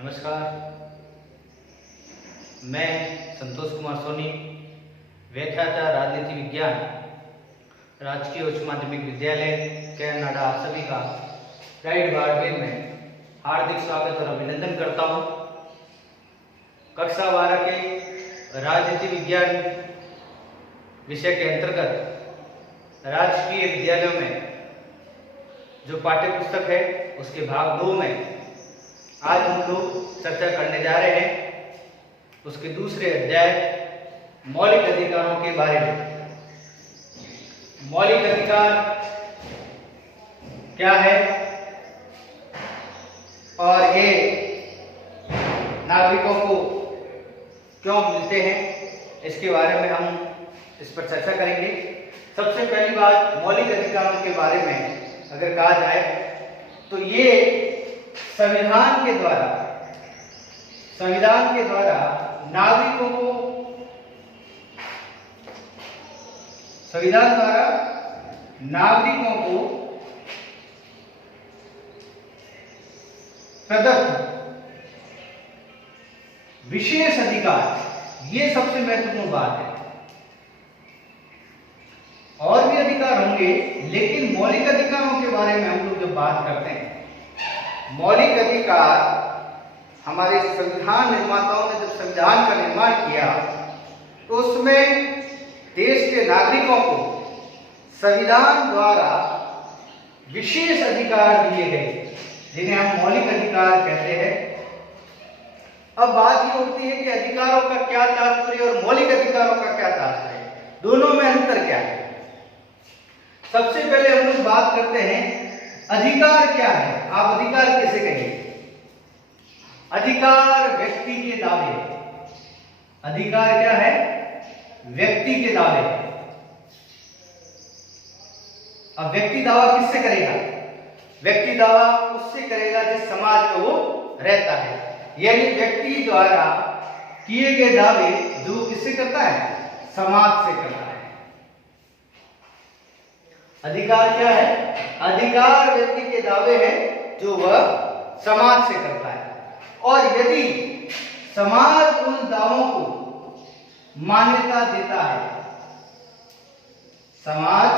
नमस्कार, मैं संतोष कुमार सोनी, व्याख्याता राजनीति विज्ञान, राजकीय उच्च माध्यमिक विद्यालय कैरनाडा, आप सभी का प्राइड बारहवीं में हार्दिक स्वागत और अभिनंदन करता हूँ। कक्षा 12 के राजनीति विज्ञान विषय के अंतर्गत राजकीय विद्यालयों में जो पाठ्य पुस्तक है उसके भाग 2 में आज हम लोग चर्चा करने जा रहे हैं उसके दूसरे अध्याय मौलिक अधिकारों के बारे में। मौलिक अधिकार क्या है और ये नागरिकों को क्यों मिलते हैं, इसके बारे में हम इस पर चर्चा करेंगे। सबसे पहली बात, मौलिक अधिकारों के बारे में अगर कहा जाए तो ये संविधान के द्वारा नागरिकों को प्रदत्त विशेष अधिकार, ये सबसे महत्वपूर्ण बात है। और भी अधिकार होंगे, लेकिन मौलिक अधिकारों के बारे में हम लोग जब बात करते हैं, मौलिक अधिकार हमारे संविधान निर्माताओं ने जब संविधान का निर्माण किया तो उसमें देश के नागरिकों को संविधान द्वारा विशेष अधिकार दिए गए, जिन्हें हम मौलिक अधिकार कहते हैं। अब बात ये उठती है कि अधिकारों का क्या तात्पर्य और मौलिक अधिकारों का क्या तात्पर्य, दोनों में अंतर क्या है। सबसे पहले हम लोग बात करते हैं अधिकार क्या है। आप अधिकार कैसे कहेंगे? अधिकार व्यक्ति के दावे। अधिकार क्या है? व्यक्ति के दावे। अब व्यक्ति दावा किससे करेगा? व्यक्ति दावा उससे करेगा जिस समाज में वो रहता है, यानी व्यक्ति द्वारा किए गए दावे जो किससे करता है? समाज से करता है। अधिकार क्या है? अधिकार व्यक्ति के दावे हैं जो वह समाज से करता है, और यदि समाज उन दावों को मान्यता देता है, समाज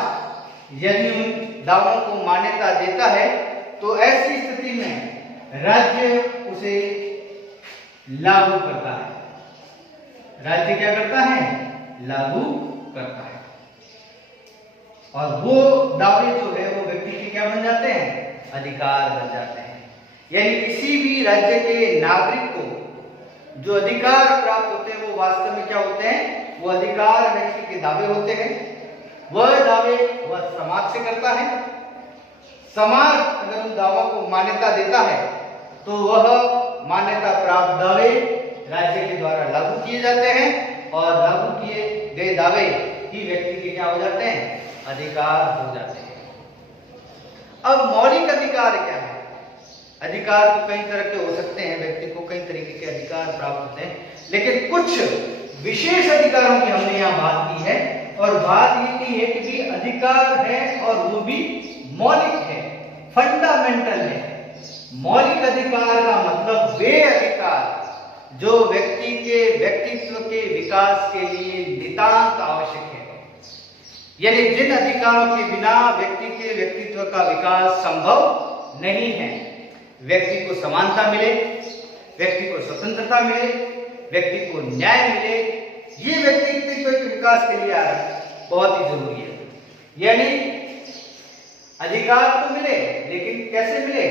यदि उन दावों को मान्यता देता है तो ऐसी स्थिति में राज्य उसे लागू करता है। राज्य क्या करता है? लागू करता है। और वो दावे जो है वो व्यक्ति के क्या बन जाते हैं? अधिकार बन जाते हैं। यानी किसी भी राज्य के नागरिक को जो अधिकार प्राप्त होते हैं वो वास्तव में क्या होते हैं? वो अधिकार व्यक्ति के दावे होते हैं। वह दावे वह समाज से करता है। समाज अगर उन दावों को मान्यता देता है तो वह मान्यता प्राप्त दावे राज्य के द्वारा लागू किए जाते हैं, और लागू किए गए दावे ही व्यक्ति के क्या हो जाते हैं? अधिकार हो जाते हैं। अब मौलिक अधिकार क्या है? अधिकार तो कई तरह के हो सकते हैं, व्यक्ति को कई तरीके के अधिकार प्राप्त होते हैं, लेकिन कुछ विशेष अधिकारों की हमने यहाँ बात की है। और बात ये की है कि अधिकार है और वो भी मौलिक है, फंडामेंटल है। मौलिक अधिकार का मतलब वे अधिकार जो व्यक्ति के व्यक्तित्व के विकास के लिए नितांत आवश्यक है, यानी जिन अधिकारों के बिना व्यक्ति के व्यक्तित्व का विकास संभव नहीं है। व्यक्ति को समानता मिले, व्यक्ति को स्वतंत्रता मिले, व्यक्ति को न्याय मिले, ये व्यक्तित्व के विकास के लिए बहुत ही जरूरी है। यानी अधिकार तो मिले, लेकिन कैसे मिले?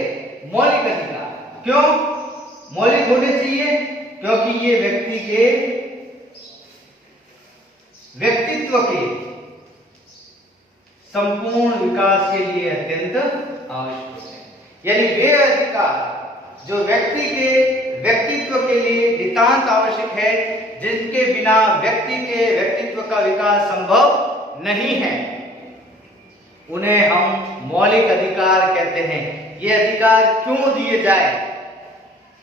मौलिक अधिकार। क्यों मौलिक होने चाहिए? क्योंकि ये व्यक्ति के व्यक्तित्व के संपूर्ण विकास के लिए अत्यंत आवश्यक है। यानी वे अधिकार जो व्यक्ति के व्यक्तित्व के लिए नितांत आवश्यक है, जिनके बिना व्यक्ति के व्यक्तित्व का विकास संभव नहीं है, उन्हें हम मौलिक अधिकार कहते हैं। ये अधिकार क्यों दिए जाए?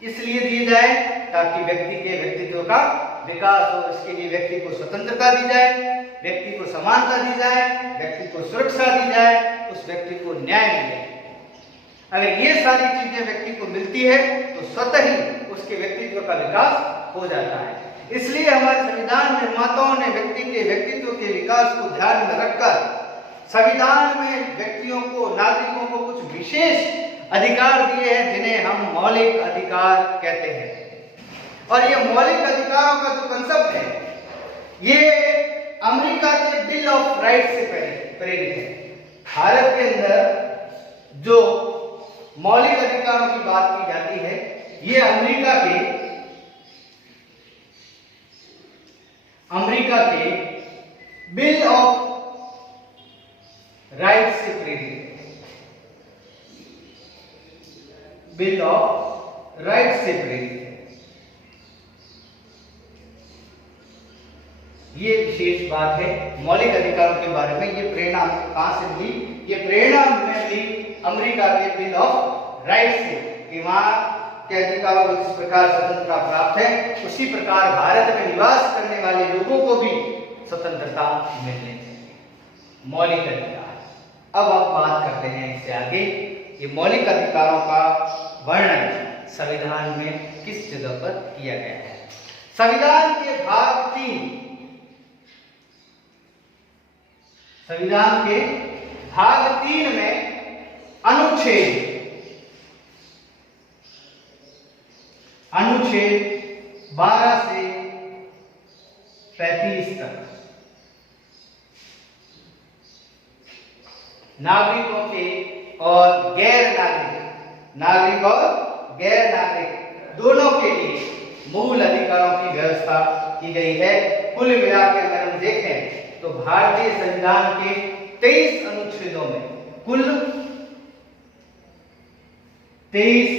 इसलिए दिए जाए ताकि व्यक्ति के व्यक्तित्व का विकास हो। इसके लिए व्यक्ति को स्वतंत्रता दी जाए, व्यक्ति को समानता दी जाए, व्यक्ति को सुरक्षा दी जाए, उस व्यक्ति को न्याय मिले। अगर ये सारी चीजें व्यक्ति को मिलती है तो स्वतः ही उसके व्यक्तित्व का विकास हो जाता है। इसलिए हमारे संविधान निर्माताओं ने व्यक्ति के व्यक्तित्व के विकास को ध्यान में रखकर संविधान में व्यक्तियों को, नागरिकों को कुछ विशेष अधिकार दिए हैं जिन्हें हम मौलिक अधिकार कहते हैं। और ये मौलिक अधिकारों का जो कंसेप्ट है ये अमेरिका के बिल ऑफ राइट्स से प्रेरित है। भारत के अंदर जो मौलिक अधिकारों की बात की जाती है ये अमेरिका के बिल ऑफ राइट्स से प्रेरित है। बिल ऑफ राइट्स से प्रेरित है। ये विशेष बात है मौलिक अधिकारों के बारे में। ये प्रेरणा कहां से मिली? ये प्रेरणा में भी अमेरिका के बिल ऑफ राइट्स से, कि वहां के अधिकारों को जिस प्रकार स्वतंत्रता प्राप्त है उसी प्रकार भारत में निवास करने वाले लोगों को भी स्वतंत्रता मिलनी चाहिए। मौलिक अधिकार। अब आप बात करते हैं इससे आगे ये मौलिक अधिकारों का वर्णन संविधान में किस जगह पर किया गया है। संविधान के भाग 3, संविधान के भाग 3 में अनुच्छेद 12 से 35 तक नागरिकों के और गैर नागरिक और गैर नागरिक दोनों के लिए मूल अधिकारों की व्यवस्था की गई है। कुल मिलाकर अगर हम देखें तो भारतीय संविधान के 23 अनुच्छेदों में कुल 23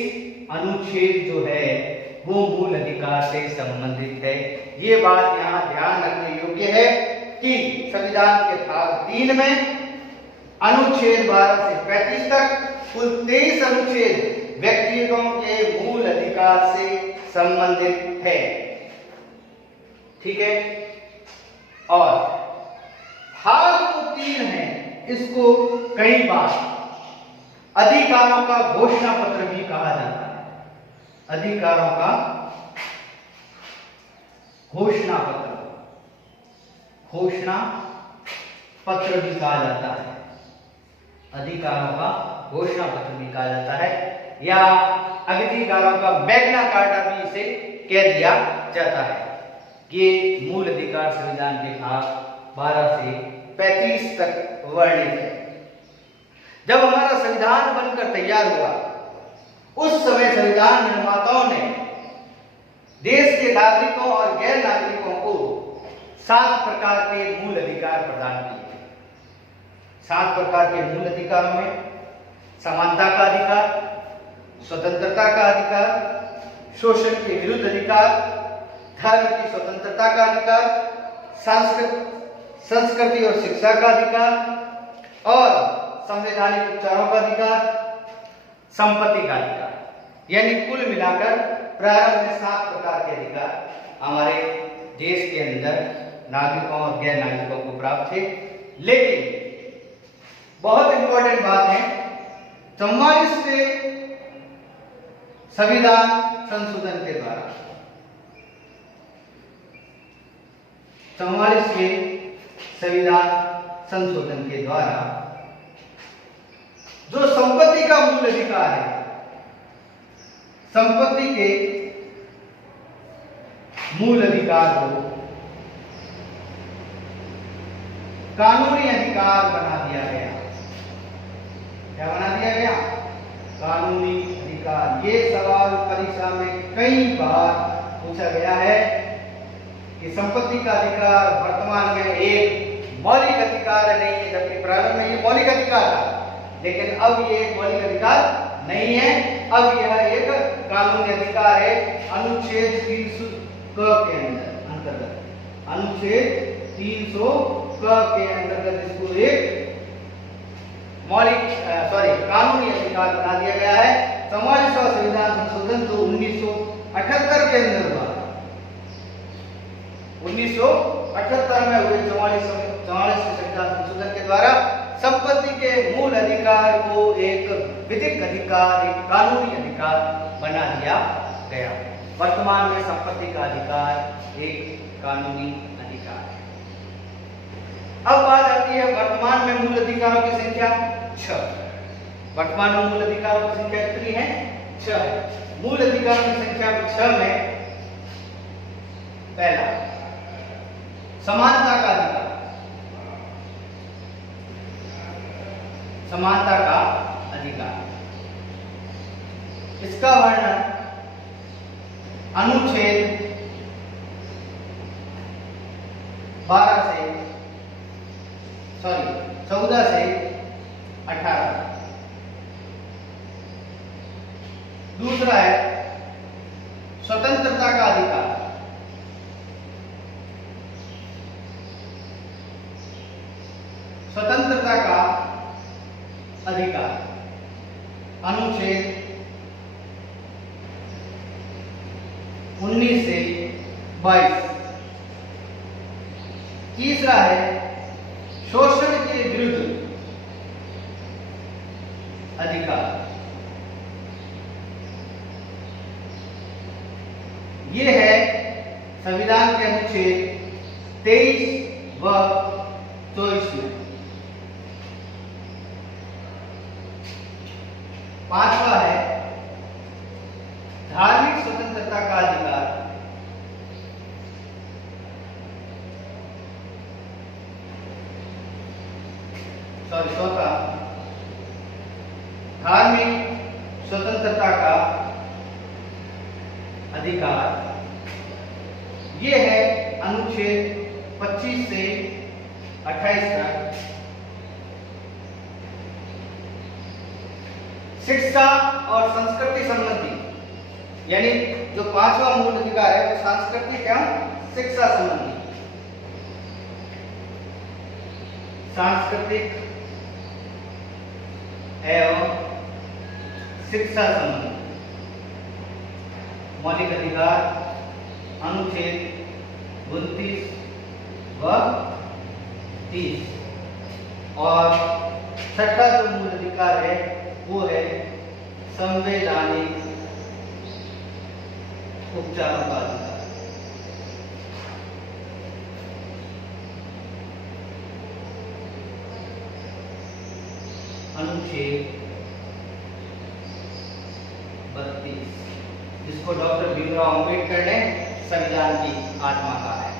अनुच्छेद जो है वो मूल अधिकार से संबंधित है। ये बात यहाँ ध्यान रखने योग्य है कि संविधान के भाग 3 में अनुच्छेद 12 से 35 तक कुल 23 अनुच्छेद व्यक्तियों के मूल अधिकार से संबंधित है। ठीक है। और भाग जो 3 है इसको कई बार अधिकारों का घोषणा पत्र भी कहा जाता है। अधिकारों का घोषणा पत्र भी कहा जाता है। अधिकारों का घोषणा पत्र भी कहा जाता है या अधिकारों का मैग्ना कार्टा भी इसे कह दिया जाता है। ये मूल अधिकार संविधान के भाग 12 से 35 तक वर्णित है। जब हमारा संविधान बनकर तैयार हुआ उस समय संविधान निर्माताओं ने देश के नागरिकों और गैर नागरिकों को 7 प्रकार के मूल अधिकार प्रदान किए। 7 प्रकार के मूल अधिकारों में समानता का अधिकार, स्वतंत्रता का अधिकार, शोषण के विरुद्ध अधिकार, धर्म की स्वतंत्रता का अधिकार, संस्कृति और शिक्षा का अधिकार और संवैधानिक उपचारों का अधिकार, संपत्ति का अधिकार। यानी कुल मिलाकर प्रारंभ में 7 प्रकार के अधिकार हमारे देश के अंदर नागरिकों और गैर नागरिकों को प्राप्त थे। लेकिन बहुत इंपॉर्टेंट बात है, 44वें संविधान संशोधन के द्वारा 44वें संविधान संशोधन के द्वारा जो संपत्ति का मूल अधिकार है, संपत्ति के मूल अधिकार को कानूनी अधिकार बना दिया गया। क्या बना दिया गया? कानूनी अधिकार। ये सवाल परीक्षा में कई बार पूछा गया है कि संपत्ति का अधिकार वर्तमान में एक मौलिक अधिकार नहीं है, जबकि प्रारंभ में ये मौलिक अधिकार था, लेकिन अब ये एक मौलिक अधिकार नहीं है। अब यह एक कानूनी अधिकार है। अनुच्छेद 300 के अंतर्गत, अनुच्छेद 300 के अंतर्गत इसको एक कानूनी अधिकार बना दिया गया है। 44वां संविधान संशोधन जो 1978 के अंदर हुआ, 1978 में हुए 44वें संविधान संशोधन के द्वारा संपत्ति के मूल अधिकार को एक विधिक अधिकार, एक कानूनी अधिकार बना दिया गया। वर्तमान में संपत्ति का अधिकार एक कानूनी अधिकार है। अब बात आती है वर्तमान में मूल अधिकारों की संख्या 6। वर्तमान में मूल अधिकारों की संख्या कितनी है? 6 है। मूल अधिकारों की संख्या 6 में पहला समानता का अधिकार। समानता का अधिकार, इसका वर्णन अनुच्छेद 14 से 18। दूसरा है स्वतंत्रता का अधिकार। स्वतंत्रता का अधिकार अनुच्छेद 19 से 22। तीसरा है शोषण के विरुद्ध अधिकार। ये है संविधान के अनुच्छेद 23 व 24 में। पांचवा है धार्मिक स्वतंत्रता का अधिकार। चौथा धार्मिक स्वतंत्रता का अधिकार। ये है अनुच्छेद 25 से 28 तक। शिक्षा और संस्कृति संबंधी, यानी जो 5वां मूल अधिकार है वो सांस्कृतिक एवं शिक्षा संबंधी। सांस्कृतिक एवं शिक्षा संबंधी मौलिक अधिकार अनुच्छेद 29 व 30। और छठा जो मूल अधिकार है वो है संवैधानिक उपचारों का अधिकार। अनुच्छेद 32, जिसको डॉक्टर भीमराव अंबेडकर ने संविधान की आत्मा कहा है।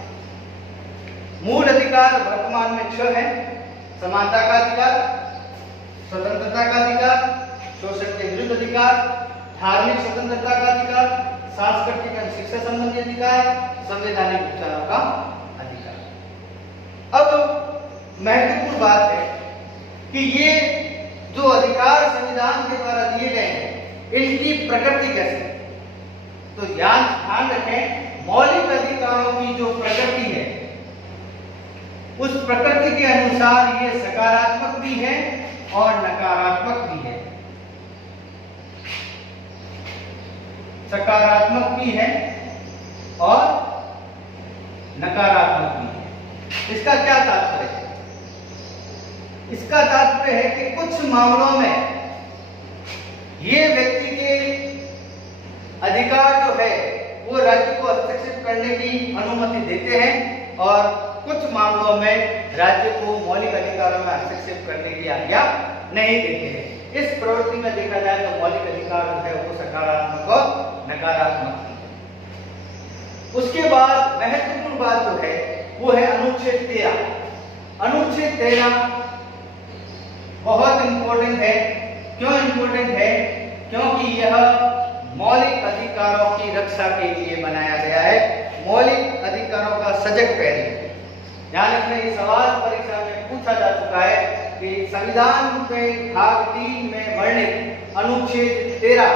मूल अधिकार वर्तमान में 6 है। समानता का अधिकार, स्वतंत्रता का अधिकार, शोषण के विरुद्ध अधिकार, धार्मिक स्वतंत्रता का अधिकार, सांस्कृतिक एवं शिक्षा संबंधी अधिकार, संवैधानिक उपचारों का अधिकार। अब महत्वपूर्ण बात है कि ये जो अधिकार संविधान के द्वारा दिए गए हैं इनकी प्रकृति कैसी है। तो ध्यान रखें, मौलिक अधिकारों की जो प्रकृति है उस प्रकृति के अनुसार ये सकारात्मक भी है और नकारात्मक भी है। सकारात्मक भी है और नकारात्मक भी है। इसका क्या तात्पर्य है? इसका तात्पर्य है कि कुछ मामलों में ये व्यक्ति के अधिकार जो है वो राज्य को हस्तक्षेप करने की अनुमति देते हैं और कुछ मामलों में राज्य को मौलिक अधिकारों में हस्तक्षेप करने की आज्ञा नहीं देते हैं। इस प्रवृत्ति में देखा जाए तो मौलिक अधिकार जो है वो सकारात्मक और नकारात्मक है। उसके बाद महत्वपूर्ण बात जो है वो है अनुच्छेद 13। अनुच्छेद 13 बहुत इंपॉर्टेंट है। क्यों इंपॉर्टेंट है? क्योंकि यह मौलिक अधिकारों की रक्षा के लिए बनाया गया है। मौलिक अधिकारों का सजग पहलू। ध्यान रखना, ये सवाल परीक्षा में पूछा जा चुका है कि संविधान के भाग 3 में वर्णित अनुच्छेद 13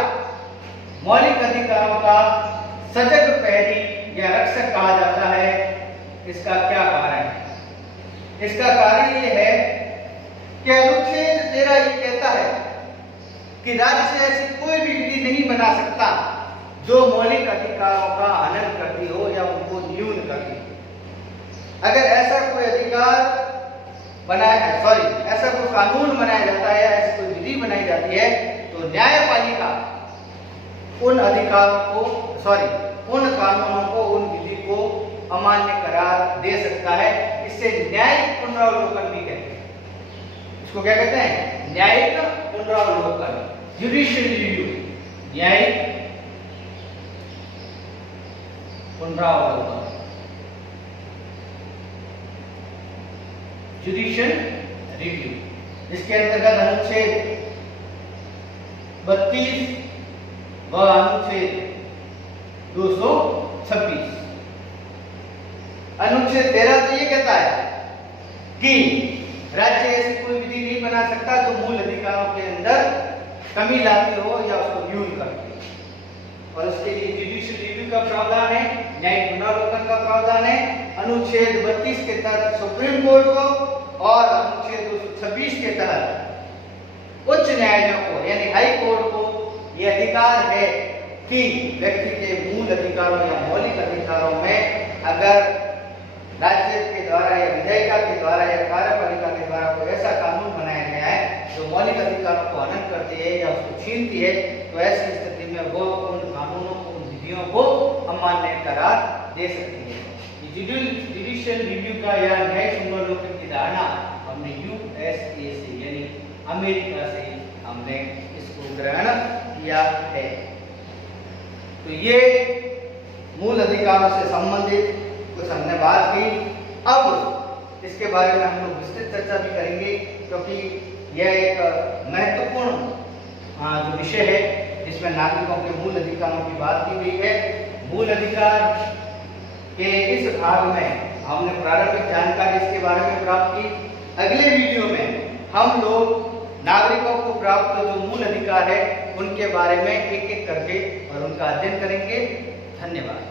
मौलिक अधिकारों का सजग पहली या रक्षक कहा जाता है। इसका क्या कारण है? इसका कारण ये है कि अनुच्छेद 13 ये कहता है कि राज्य ऐसी कोई भी विधि नहीं बना सकता जो मौलिक अधिकारों का हनन करती हो या उनको न्यून करती हो। अगर ऐसा कोई अधिकार ऐसा कोई कानून बनाया जाता है या ऐसी कोई विधि बनाई उन अधिकारों को उन कानूनों को, उन विधि को अमान्य करार दे सकता है। इसे न्यायिक पुनरावलोकन भी कहते हैं। इसको क्या कहते हैं? न्यायिक पुनरावलोकन, जुडिशियल रिव्यू, न्यायिक पुनरावलोकन, जुडिशियल रिव्यू। इसके अंतर्गत अनुच्छेद 32 व अनुच्छेद 226, अनुच्छेद 13 तो ये कहता है कि राज्य ऐसी कोई विधि नहीं बना सकता जो मूल अधिकारों के अंदर कमी लाती हो या उसको न्यून करती हो, और उसके लिए जुडिशियल रिव्यू का प्रावधान है, न्यायिक पुनरावलोकन का प्रावधान है। अनुच्छेद 32 के तहत सुप्रीम कोर्ट को और अनुच्छेद 226 के तहत उच्च न्यायालयों को यानी हाई कोर्ट को यह अधिकार है कि व्यक्ति के मूल अधिकारों या मौलिक अधिकारों में अगर राज्य के द्वारा या विधायिका के द्वारा या कार्यपालिका के द्वारा कोई ऐसा कानून बनाया गया है जो मौलिक अधिकारों को हनन करती है या उसको छीनती है, तो ऐसी स्थिति में वो उन कानूनों को, उन विधियों को अमान्य करार दे सकती है। जुडिशियल रिव्यू का या न्यायिक पुनरावलोकन की धारणा हमने यूएसए से यानी अमेरिका से हमने इसको ग्रहण किया है। तो ये मूल अधिकारों से संबंधित कुछ हमने बात की। अब इसके बारे में हम लोग विस्तृत चर्चा भी करेंगे, क्योंकि यह एक महत्वपूर्ण जो विषय है जिसमें नागरिकों के मूल अधिकारों की बात की गई है। मूल अधिकार के इस भाग में हमने प्रारंभिक जानकारी इसके बारे में प्राप्त की। अगले वीडियो में हम लोग नागरिकों को प्राप्त जो मूल अधिकार है उनके बारे में एक एक करके और उनका अध्ययन करेंगे। धन्यवाद।